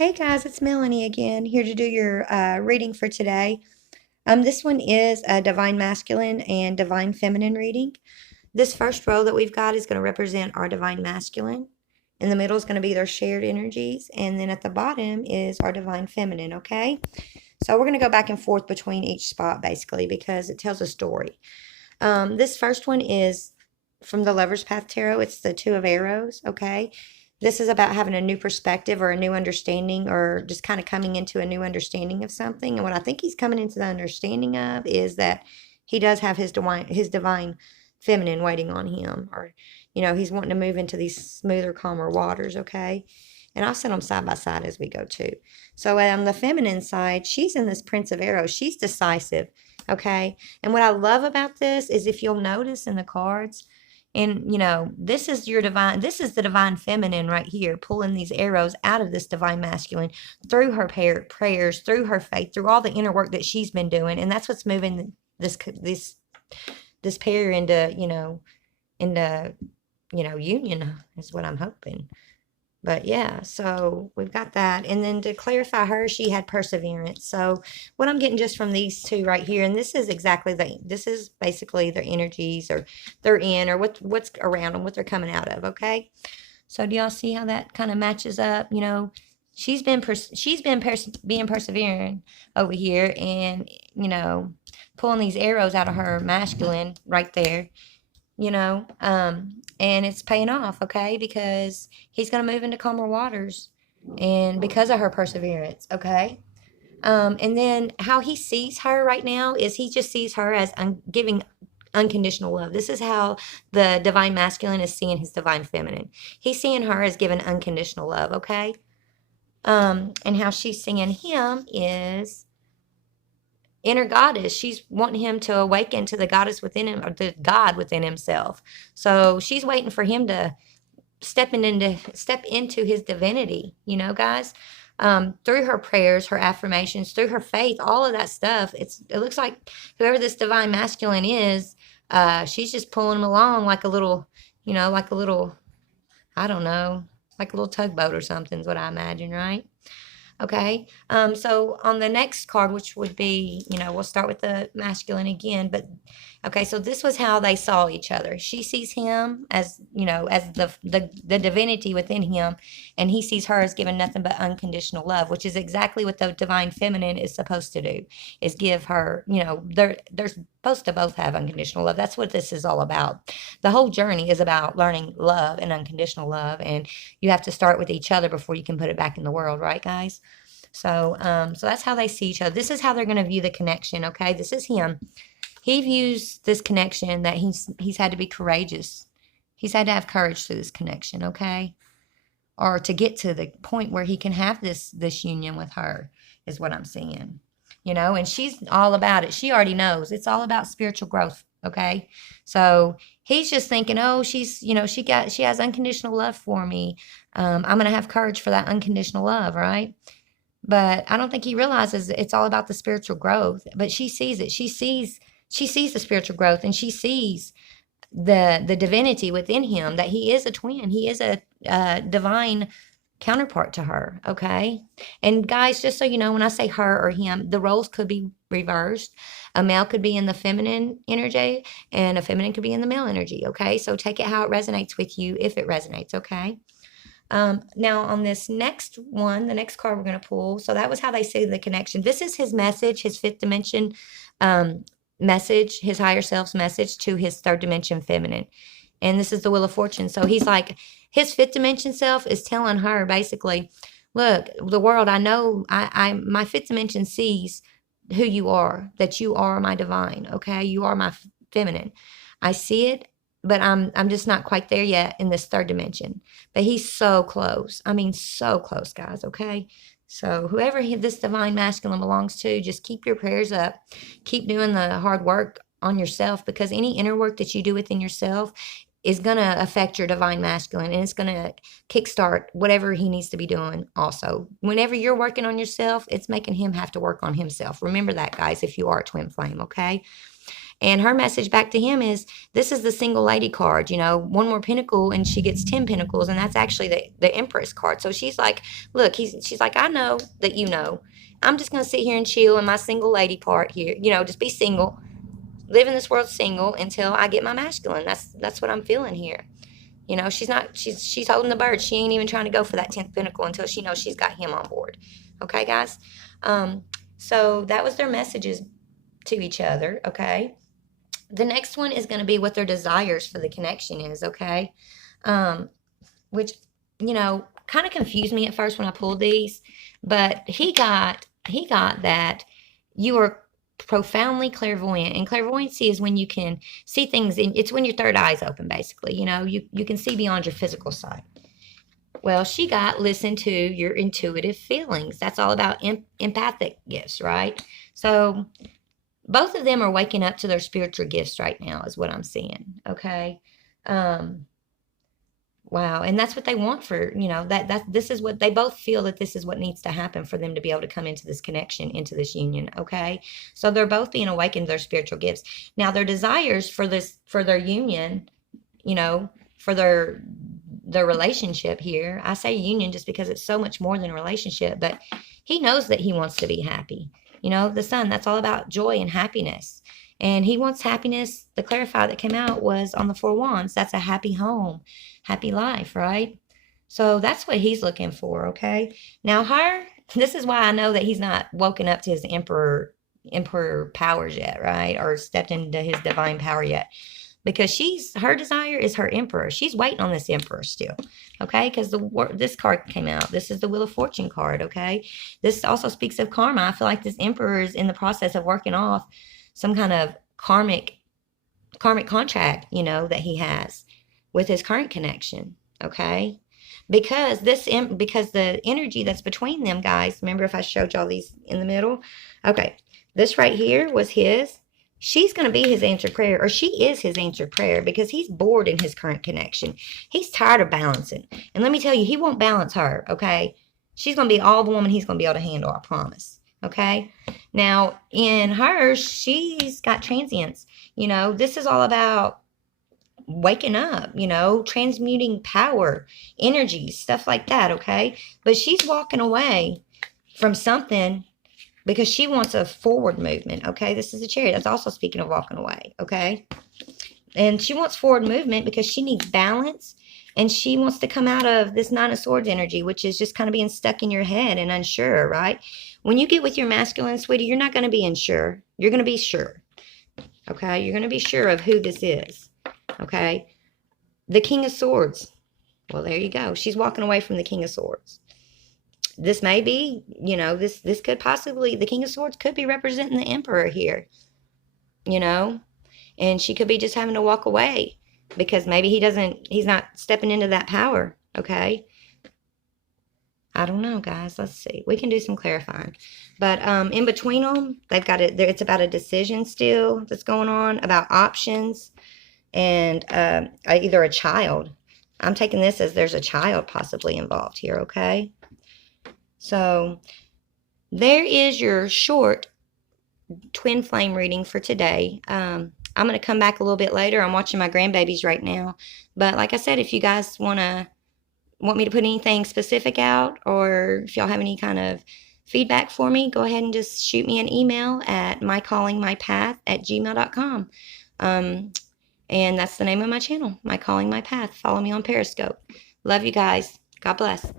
Hey guys, it's Melanie again, here to do your reading for today. This one is a Divine Masculine and Divine Feminine reading. This first row that we've got is going to represent our Divine Masculine. In the middle is going to be their shared energies, and then at the bottom is our Divine Feminine, okay? So we're going to go back and forth between each spot basically because it tells a story. This first one is from the Lover's Path Tarot. It's the Two of Arrows, okay? This is about having a new perspective or a new understanding or just kind of coming into a new understanding of something. And what I think he's coming into the understanding of is that he does have his divine feminine waiting on him, or he's wanting to move into these smoother, calmer waters, okay? And I'll set them side by side as we go too. So on the feminine side, she's in this Prince of Arrows. She's decisive, okay? And what I love about this is if you'll notice in the cards, and this is this is the divine feminine right here, pulling these arrows out of this divine masculine through her prayers, through her faith, through all the inner work that she's been doing. And that's what's moving this pair into union, is what I'm hoping. But yeah, so we've got that. And then to clarify her, she had perseverance. So what I'm getting just from these two right here, and this is basically their energies, or they're in, or what's around them, what they're coming out of, okay? So do y'all see how that kind of matches up? Being persevering over here, and pulling these arrows out of her masculine right there, and it's paying off, okay, because he's going to move into calmer waters, and because of her perseverance, okay. And then how he sees her right now is he just sees her as giving unconditional love. This is how the divine masculine is seeing his divine feminine. He's seeing her as giving unconditional love, okay. And how she's seeing him is inner goddess. She's wanting him to awaken to the goddess within him, or the God within himself. So she's waiting for him to step into his divinity, guys. Through her prayers, her affirmations, through her faith, all of that stuff. It looks like whoever this divine masculine is, she's just pulling him along like a little, I don't know, like a little tugboat or something is what I imagine, right? Okay. So on the next card, which would be, we'll start with the masculine again, but okay, so this was how they saw each other. She sees him as, as the divinity within him, and he sees her as giving nothing but unconditional love, which is exactly what the divine feminine is supposed to do, is give her, they're supposed to both have unconditional love. That's what this is all about. The whole journey is about learning love and unconditional love, and you have to start with each other before you can put it back in the world, right, guys? So that's how they see each other. This is how they're going to view the connection. Okay, this is him. He views this connection that he's had to be courageous. He's had to have courage through this connection. Okay, or to get to the point where he can have this union with her is what I'm seeing. And she's all about it. She already knows it's all about spiritual growth. Okay, so he's just thinking, oh, she's she has unconditional love for me. I'm gonna have courage for that unconditional love, right? But I don't think he realizes it's all about the spiritual growth. But she sees it. She sees the spiritual growth, and she sees the divinity within him, that he is a twin. He is a divine counterpart to her. Okay. And guys, just so you know, when I say her or him, the roles could be reversed. A male could be in the feminine energy, and a feminine could be in the male energy. Okay. So take it how it resonates with you, if it resonates. Okay. Now on this next one, the next card we're going to pull, so that was how they see the connection. This is his message, his fifth dimension message, his higher self's message to his third dimension feminine. And this is the Wheel of Fortune. So he's like, his fifth dimension self is telling her basically, look, the world, I know, my fifth dimension sees who you are, that you are my divine. Okay. You are my feminine. I see it, but I'm just not quite there yet in this third dimension. But he's so close. I mean, so close, guys. Okay. So whoever this divine masculine belongs to, just keep your prayers up. Keep doing the hard work on yourself, because any inner work that you do within yourself is going to affect your divine masculine, and it's going to kickstart whatever he needs to be doing also. Whenever you're working on yourself, it's making him have to work on himself. Remember that, guys, if you are a twin flame, okay? And her message back to him is, this is the single lady card, one more pentacle and she gets 10 pentacles. And that's actually the Empress card. So she's like, look, she's like, I know that you know. I'm just going to sit here and chill in my single lady part here, just be single, live in this world single until I get my masculine. That's what I'm feeling here. She's holding the bird. She ain't even trying to go for that 10th pinnacle until she knows she's got him on board. Okay, guys? So that was their messages to each other, okay? The next one is going to be what their desires for the connection is, okay? Which, kind of confused me at first when I pulled these, but he got that you are profoundly clairvoyant, and clairvoyancy is when you can see things it's when your third eye is open, basically. You can see beyond your physical sight. Well, she got listen to your intuitive feelings. That's all about empathic gifts, right? So both of them are waking up to their spiritual gifts right now, is what I'm seeing. Okay. Wow. And that's what they want for, this is what they both feel, that this is what needs to happen for them to be able to come into this connection, into this union. Okay. So they're both being awakened to their spiritual gifts. Now their desires for their union, for their relationship here. I say union just because it's so much more than a relationship, but he knows that he wants to be happy. The sun, that's all about joy and happiness. And he wants happiness. The clarify that came out was on the 4 wands. That's a happy home, happy life, right? So that's what he's looking for, okay? Now this is why I know that he's not woken up to his emperor powers yet, right? Or stepped into his divine power yet. Because her desire is her emperor. She's waiting on this emperor still, okay? Because this card came out. This is the Wheel of Fortune card, okay? This also speaks of karma. I feel like this emperor is in the process of working off some kind of karmic contract, that he has with his current connection, okay? Because the energy that's between them, guys, remember if I showed y'all these in the middle? Okay, this right here was his. She's going to be his answered prayer, or she is his answered prayer, because he's bored in his current connection. He's tired of balancing. And let me tell you, he won't balance her, okay? She's going to be all the woman he's going to be able to handle, I promise, okay? Now, in her, she's got transience. This is all about waking up, transmuting power, energy, stuff like that, okay? But she's walking away from something because she wants a forward movement, okay? This is a Chariot. That's also speaking of walking away, okay? And she wants forward movement because she needs balance, and she wants to come out of this 9 of Swords energy, which is just kind of being stuck in your head and unsure, right? When you get with your masculine, sweetie, you're not going to be unsure. You're going to be sure, okay? You're going to be sure of who this is, okay? The King of Swords. Well, there you go. She's walking away from the King of Swords. This may be, this could possibly, the King of Swords could be representing the Emperor here, and she could be just having to walk away because maybe he's not stepping into that power, okay? I don't know, guys. Let's see. We can do some clarifying. But in between them, they've got it. It's about a decision still that's going on, about options, and either a child. I'm taking this as there's a child possibly involved here, okay? So there is your short twin flame reading for today. I'm going to come back a little bit later. I'm watching my grandbabies right now. But like I said, if you guys want me to put anything specific out, or if y'all have any kind of feedback for me, go ahead and just shoot me an email at mycallingmypath@gmail.com. And that's the name of my channel, My Calling My Path. Follow me on Periscope. Love you guys. God bless.